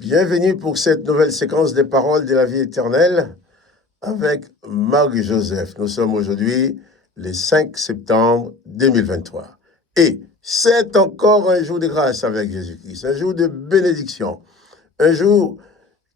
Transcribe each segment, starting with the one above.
Bienvenue pour cette nouvelle séquence des paroles de la vie éternelle avec Marc Joseph. Nous sommes aujourd'hui le 5 septembre 2023. Et c'est encore un jour de grâce avec Jésus-Christ, un jour de bénédiction, un jour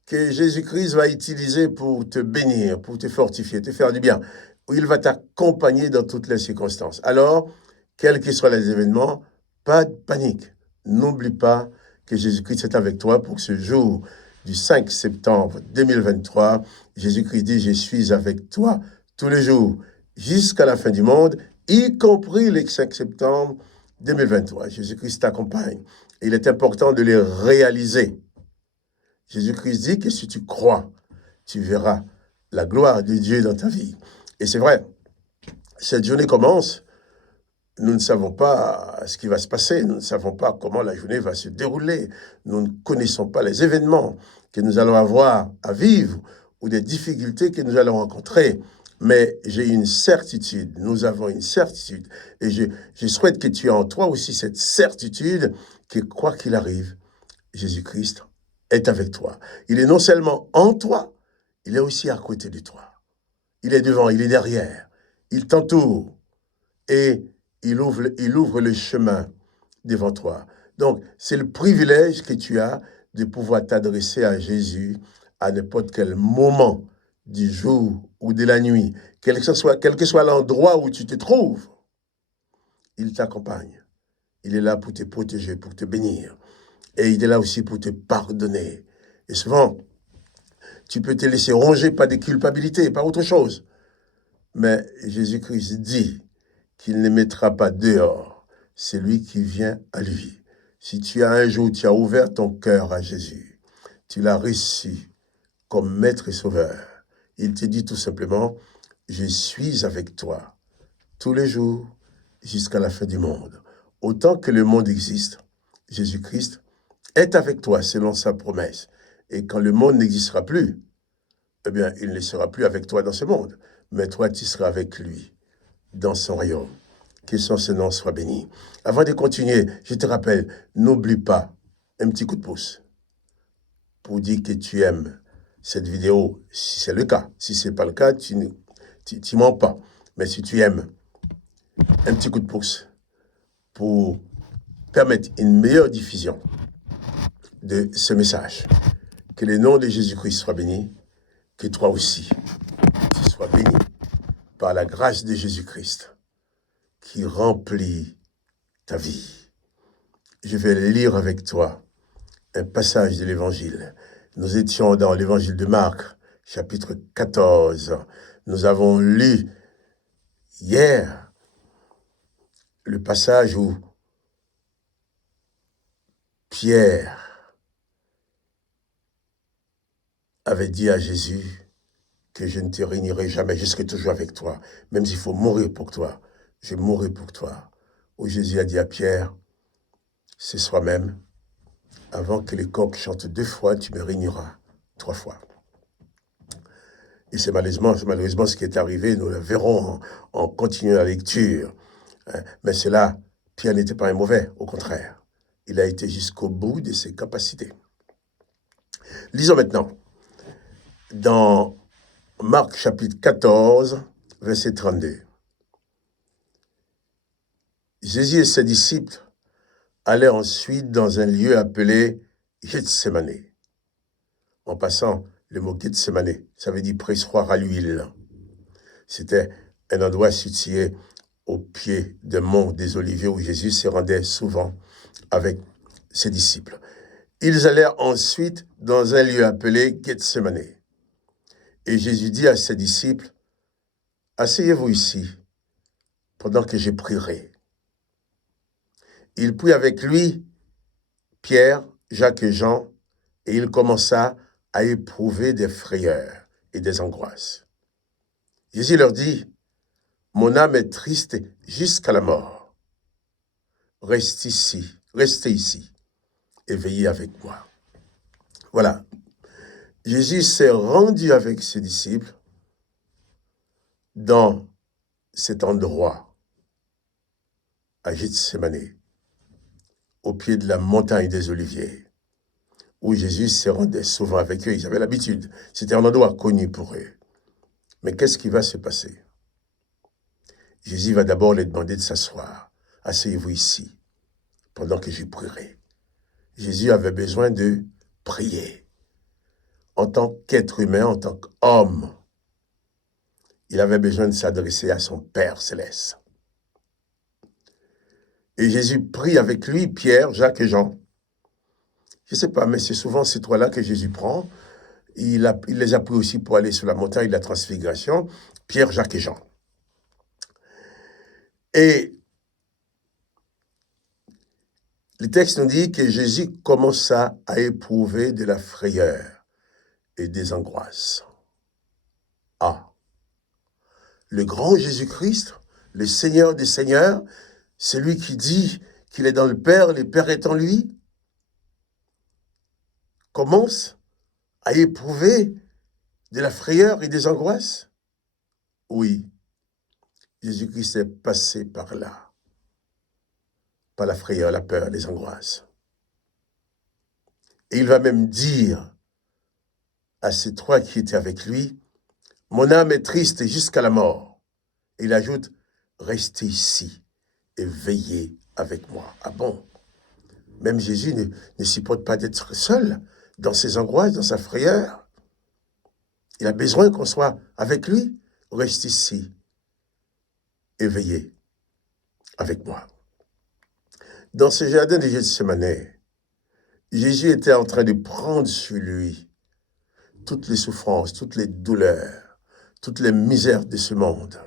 que Jésus-Christ va utiliser pour te bénir, pour te fortifier, te faire du bien, où il va t'accompagner dans toutes les circonstances. Alors, quels que soient les événements, pas de panique. N'oublie pas que Jésus-Christ est avec toi pour ce jour du 5 septembre 2023. Jésus-Christ dit, je suis avec toi tous les jours jusqu'à la fin du monde, y compris le 5 septembre 2023. Jésus-Christ t'accompagne. Il est important de les réaliser. Jésus-Christ dit que si tu crois, tu verras la gloire de Dieu dans ta vie. Et c'est vrai, cette journée commence. Nous ne savons pas ce qui va se passer, nous ne savons pas comment la journée va se dérouler, nous ne connaissons pas les événements que nous allons avoir à vivre ou des difficultés que nous allons rencontrer. Mais j'ai une certitude, nous avons une certitude. Et je souhaite que tu aies en toi aussi cette certitude que quoi qu'il arrive, Jésus-Christ est avec toi. Il est non seulement en toi, il est aussi à côté de toi. Il est devant, il est derrière, il t'entoure et il ouvre le chemin devant toi. Donc, c'est le privilège que tu as de pouvoir t'adresser à Jésus à n'importe quel moment du jour ou de la nuit, quel que soit l'endroit où tu te trouves. Il t'accompagne. Il est là pour te protéger, pour te bénir. Et il est là aussi pour te pardonner. Et souvent, tu peux te laisser ronger par des culpabilités, par autre chose. Mais Jésus-Christ dit qu'il ne mettra pas dehors celui qui vient à lui. Si tu as un jour, tu as ouvert ton cœur à Jésus, tu l'as reçu comme maître et sauveur, il te dit tout simplement, je suis avec toi tous les jours jusqu'à la fin du monde. Autant que le monde existe, Jésus-Christ est avec toi selon sa promesse. Et quand le monde n'existera plus, eh bien, il ne sera plus avec toi dans ce monde, mais toi, tu seras avec lui dans son royaume. Que son nom soit béni. Avant de continuer, je te rappelle, n'oublie pas un petit coup de pouce pour dire que tu aimes cette vidéo, si c'est le cas. Si ce n'est pas le cas, tu ne mens pas. Mais si tu aimes, un petit coup de pouce pour permettre une meilleure diffusion de ce message. Que le nom de Jésus-Christ soit béni, que toi aussi, tu sois béni par la grâce de Jésus-Christ qui remplit ta vie. Je vais lire avec toi un passage de l'Évangile. Nous étions dans l'Évangile de Marc, chapitre 14. Nous avons lu hier le passage où Pierre avait dit à Jésus que je ne te régnerai jamais, je serai toujours avec toi, même s'il faut mourir pour toi, je mourrai pour toi. Où Jésus a dit à Pierre, ce soir même, avant que les coqs chantent 2 fois, tu me régneras 3 fois. Et c'est malheureusement ce qui est arrivé, nous le verrons en continuant la lecture. Mais cela, Pierre n'était pas un mauvais, au contraire. Il a été jusqu'au bout de ses capacités. Lisons maintenant, dans Marc chapitre 14, verset 32. Jésus et ses disciples allaient ensuite dans un lieu appelé Gethsémane. En passant, le mot Gethsémane, ça veut dire pressoir à l'huile. C'était un endroit situé au pied des monts des Oliviers où Jésus se rendait souvent avec ses disciples. Ils allèrent ensuite dans un lieu appelé Gethsémane. Et Jésus dit à ses disciples, « Asseyez-vous ici, pendant que je prierai. » Il prit avec lui Pierre, Jacques et Jean, et il commença à éprouver des frayeurs et des angoisses. Jésus leur dit, « Mon âme est triste jusqu'à la mort. Restez ici et veillez avec moi. » Voilà. Jésus s'est rendu avec ses disciples dans cet endroit, à Gethsémane, au pied de la montagne des Oliviers, où Jésus se rendait souvent avec eux. Ils avaient l'habitude. C'était un endroit connu pour eux. Mais qu'est-ce qui va se passer? Jésus va d'abord les demander de s'asseoir. Asseyez-vous ici, pendant que je prierai. Jésus avait besoin de prier. En tant qu'être humain, en tant qu'homme, il avait besoin de s'adresser à son Père céleste. Et Jésus prie avec lui, Pierre, Jacques et Jean. Je ne sais pas, mais c'est souvent ces trois-là que Jésus prend. Il les a pris aussi pour aller sur la montagne de la transfiguration, Pierre, Jacques et Jean. Et le texte nous dit que Jésus commença à éprouver de la frayeur et des angoisses. Ah, le grand Jésus-Christ, le Seigneur des Seigneurs, celui qui dit qu'il est dans le Père, le Père est en lui, commence à éprouver de la frayeur et des angoisses? Oui, Jésus-Christ est passé par là, par la frayeur, la peur, les angoisses. Et il va même dire à ces trois qui étaient avec lui, « Mon âme est triste jusqu'à la mort. » Et il ajoute, « Restez ici et veillez avec moi. » Ah bon? Même Jésus ne supporte pas d'être seul dans ses angoisses, dans sa frayeur. Il a besoin qu'on soit avec lui. Reste ici et veillez avec moi. Dans ce jardin de Gethsémani, Jésus était en train de prendre sur lui toutes les souffrances, toutes les douleurs, toutes les misères de ce monde,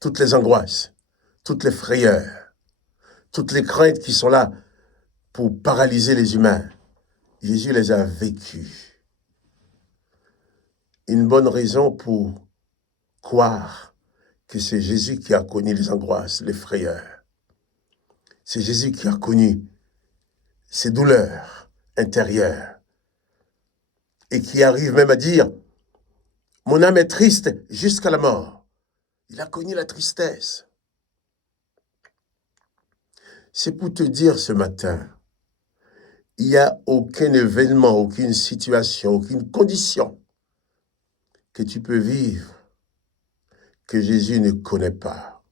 toutes les angoisses, toutes les frayeurs, toutes les craintes qui sont là pour paralyser les humains. Jésus les a vécues. Une bonne raison pour croire que c'est Jésus qui a connu les angoisses, les frayeurs. C'est Jésus qui a connu ces douleurs intérieures et qui arrive même à dire « Mon âme est triste jusqu'à la mort ». Il a connu la tristesse. C'est pour te dire ce matin, il n'y a aucun événement, aucune situation, aucune condition que tu peux vivre que Jésus ne connaît pas.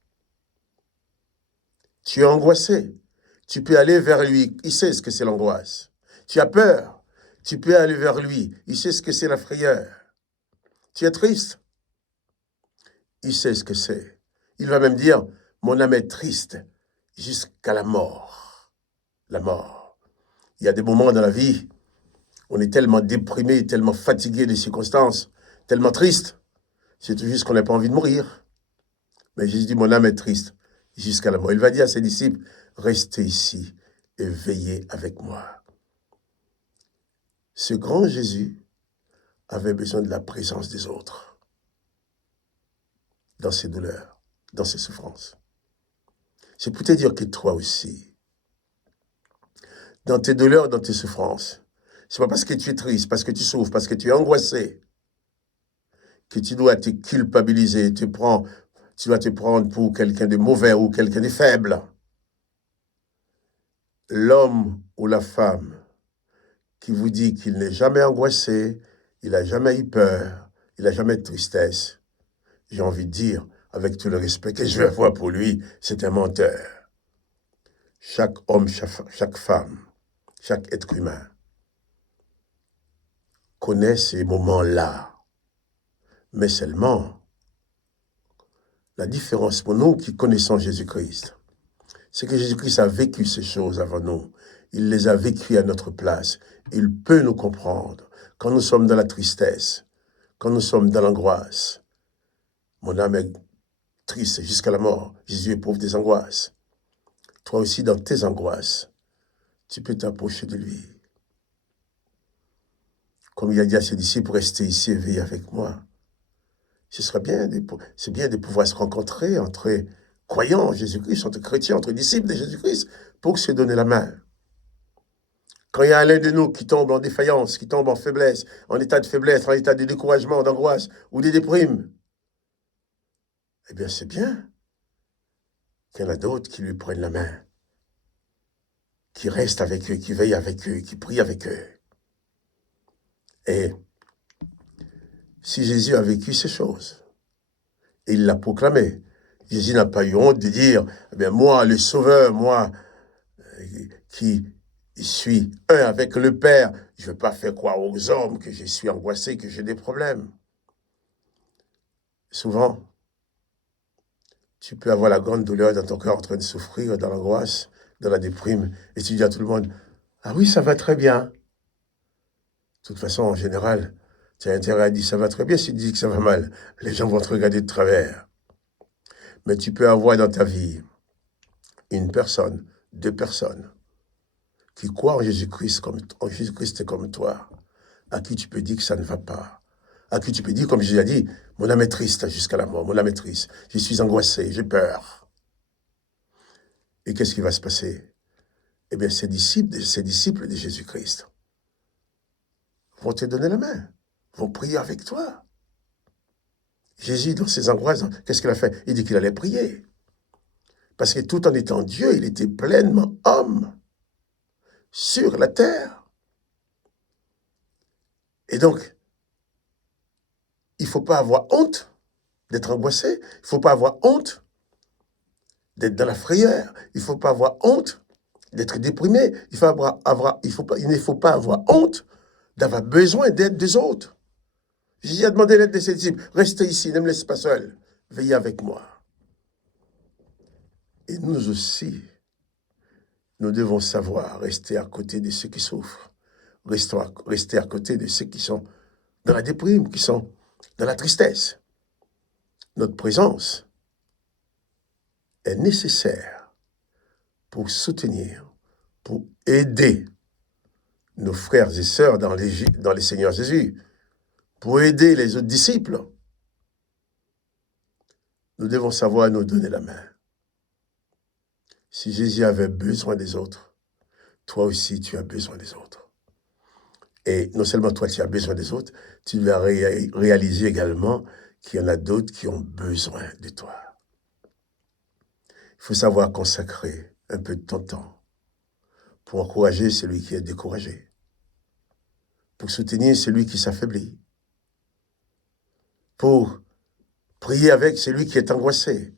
Tu es angoissé, tu peux aller vers lui, il sait ce que c'est l'angoisse. Tu as peur, tu peux aller vers lui, il sait ce que c'est la frayeur. Tu es triste, il sait ce que c'est. Il va même dire, mon âme est triste jusqu'à la mort. La mort. Il y a des moments dans la vie, on est tellement déprimé, tellement fatigué des circonstances, tellement triste. C'est tout juste qu'on n'a pas envie de mourir. Mais Jésus dit, mon âme est triste jusqu'à la mort. Il va dire à ses disciples, restez ici et veillez avec moi. Ce grand Jésus avait besoin de la présence des autres dans ses douleurs, dans ses souffrances. C'est pour te dire que toi aussi, dans tes douleurs, dans tes souffrances, c'est pas parce que tu es triste, parce que tu souffres, parce que tu es angoissé, que tu dois te culpabiliser, tu dois te prendre pour quelqu'un de mauvais ou quelqu'un de faible. L'homme ou la femme qui vous dit qu'il n'est jamais angoissé, il n'a jamais eu peur, il n'a jamais de tristesse, j'ai envie de dire, avec tout le respect que je vais avoir pour lui, c'est un menteur. Chaque homme, chaque femme, chaque être humain connaît ces moments-là. Mais seulement, la différence pour nous qui connaissons Jésus-Christ, c'est que Jésus-Christ a vécu ces choses avant nous. Il les a vécues à notre place. Il peut nous comprendre quand nous sommes dans la tristesse, quand nous sommes dans l'angoisse. Mon âme est triste jusqu'à la mort. Jésus éprouve des angoisses. Toi aussi, dans tes angoisses, tu peux t'approcher de lui. Comme il a dit à ses disciples, restez ici et veillez avec moi. C'est bien de pouvoir se rencontrer entre croyants en Jésus-Christ, entre chrétiens, entre disciples de Jésus-Christ, pour se donner la main. Quand il y a l'un de nous qui tombe en défaillance, qui tombe en faiblesse, en état de faiblesse, en état de découragement, d'angoisse ou de déprime, eh bien c'est bien qu'il y en a d'autres qui lui prennent la main, qui restent avec eux, qui veillent avec eux, qui prient avec eux. Et si Jésus a vécu ces choses, et il l'a proclamé, Jésus n'a pas eu honte de dire, eh bien, moi, le Sauveur, moi, qui suis un avec le Père, je ne veux pas faire croire aux hommes que je suis angoissé, que j'ai des problèmes. Souvent, tu peux avoir la grande douleur dans ton cœur en train de souffrir, dans l'angoisse, dans la déprime, et tu dis à tout le monde, ah oui, ça va très bien. De toute façon, en général, tu as intérêt à dire ça va très bien si tu dis que ça va mal. Les gens vont te regarder de travers. Mais tu peux avoir dans ta vie une personne, deux personnes, qui croient en Jésus-Christ comme toi, à qui tu peux dire que ça ne va pas, à qui tu peux dire, comme Jésus a dit, mon âme est triste jusqu'à la mort, mon âme est triste, je suis angoissé, j'ai peur. Et qu'est-ce qui va se passer? Eh bien, ces disciples de Jésus-Christ vont te donner la main, vont prier avec toi. Jésus, dans ses angoisses, qu'est-ce qu'il a fait? Il dit qu'il allait prier. Parce que tout en étant Dieu, il était pleinement homme sur la terre. Et donc, il ne faut pas avoir honte d'être angoissé. Il ne faut pas avoir honte d'être dans la frayeur. Il ne faut pas avoir honte d'être déprimé. Il ne faut pas avoir honte d'avoir besoin d'aide des autres. Jésus a demandé l'aide de ses disciples. Restez ici, ne me laissez pas seul. Veillez avec moi. Et nous aussi, nous devons savoir rester à côté de ceux qui souffrent. Rester à côté de ceux qui sont dans la déprime, qui sont dans la tristesse. Notre présence est nécessaire pour soutenir, pour aider nos frères et sœurs dans les Seigneurs Jésus, pour aider les autres disciples. Nous devons savoir nous donner la main. Si Jésus avait besoin des autres, toi aussi tu as besoin des autres. Et non seulement toi tu as besoin des autres, tu dois réaliser également qu'il y en a d'autres qui ont besoin de toi. Il faut savoir consacrer un peu de ton temps pour encourager celui qui est découragé, pour soutenir celui qui s'affaiblit, pour prier avec celui qui est angoissé.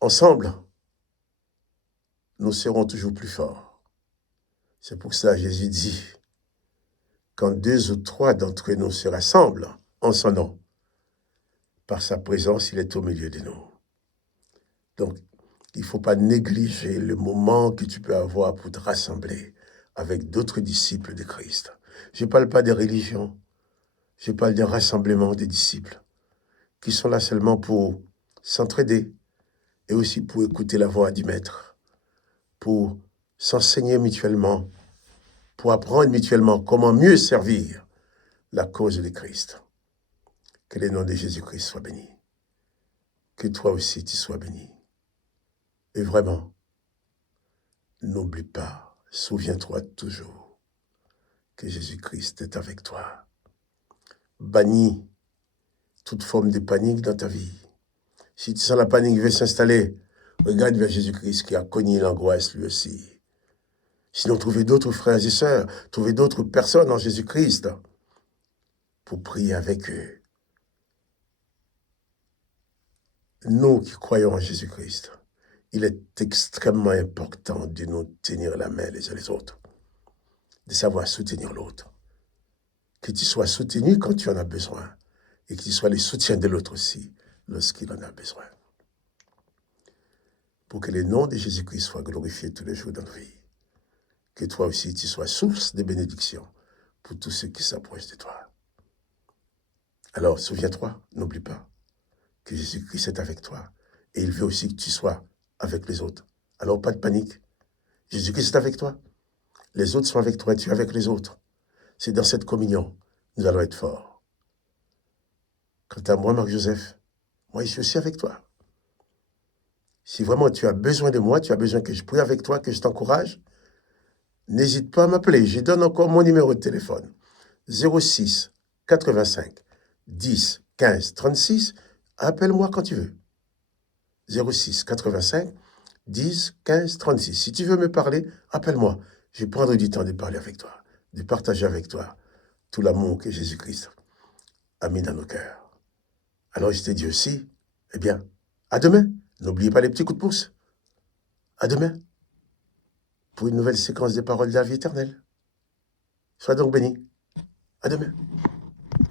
Ensemble, nous serons toujours plus forts. C'est pour ça que Jésus dit, quand 2 ou 3 d'entre nous se rassemblent en son nom, par sa présence, il est au milieu de nous. Donc, il ne faut pas négliger le moment que tu peux avoir pour te rassembler avec d'autres disciples de Christ. Je ne parle pas des religions, je parle d'un rassemblement des disciples qui sont là seulement pour s'entraider et aussi pour écouter la voix du Maître, pour s'enseigner mutuellement, pour apprendre mutuellement comment mieux servir la cause de Christ. Que le nom de Jésus-Christ soit béni. Que toi aussi tu sois béni. Et vraiment, n'oublie pas, souviens-toi toujours que Jésus-Christ est avec toi. Bannis toute forme de panique dans ta vie. Si tu sens la panique veut s'installer, regarde vers Jésus-Christ qui a connu l'angoisse lui aussi. Sinon, trouvez d'autres frères et sœurs, trouvez d'autres personnes en Jésus-Christ pour prier avec eux. Nous qui croyons en Jésus-Christ, il est extrêmement important de nous tenir la main les uns les autres, de savoir soutenir l'autre. Que tu sois soutenu quand tu en as besoin et que tu sois le soutien de l'autre aussi lorsqu'il en a besoin. Pour que le nom de Jésus-Christ soit glorifié tous les jours dans nos vies. Que toi aussi tu sois source de bénédiction pour tous ceux qui s'approchent de toi. Alors souviens-toi, n'oublie pas que Jésus-Christ est avec toi et il veut aussi que tu sois avec les autres. Alors pas de panique. Jésus-Christ est avec toi. Les autres sont avec toi et tu es avec les autres. C'est dans cette communion nous allons être forts. Quant à moi, Marc-Joseph, moi je suis aussi avec toi. Si vraiment tu as besoin de moi, tu as besoin que je prie avec toi, que je t'encourage, n'hésite pas à m'appeler. Je donne encore mon numéro de téléphone. 06 85 10 15 36. Appelle-moi quand tu veux. 06 85 10 15 36. Si tu veux me parler, appelle-moi. Je prendrai du temps de parler avec toi. de partager avec toi tout l'amour que Jésus-Christ a mis dans nos cœurs. Alors je te dis aussi, eh bien, à demain. N'oubliez pas les petits coups de pouce. À demain pour une nouvelle séquence des paroles de la vie éternelle. Sois donc béni. À demain.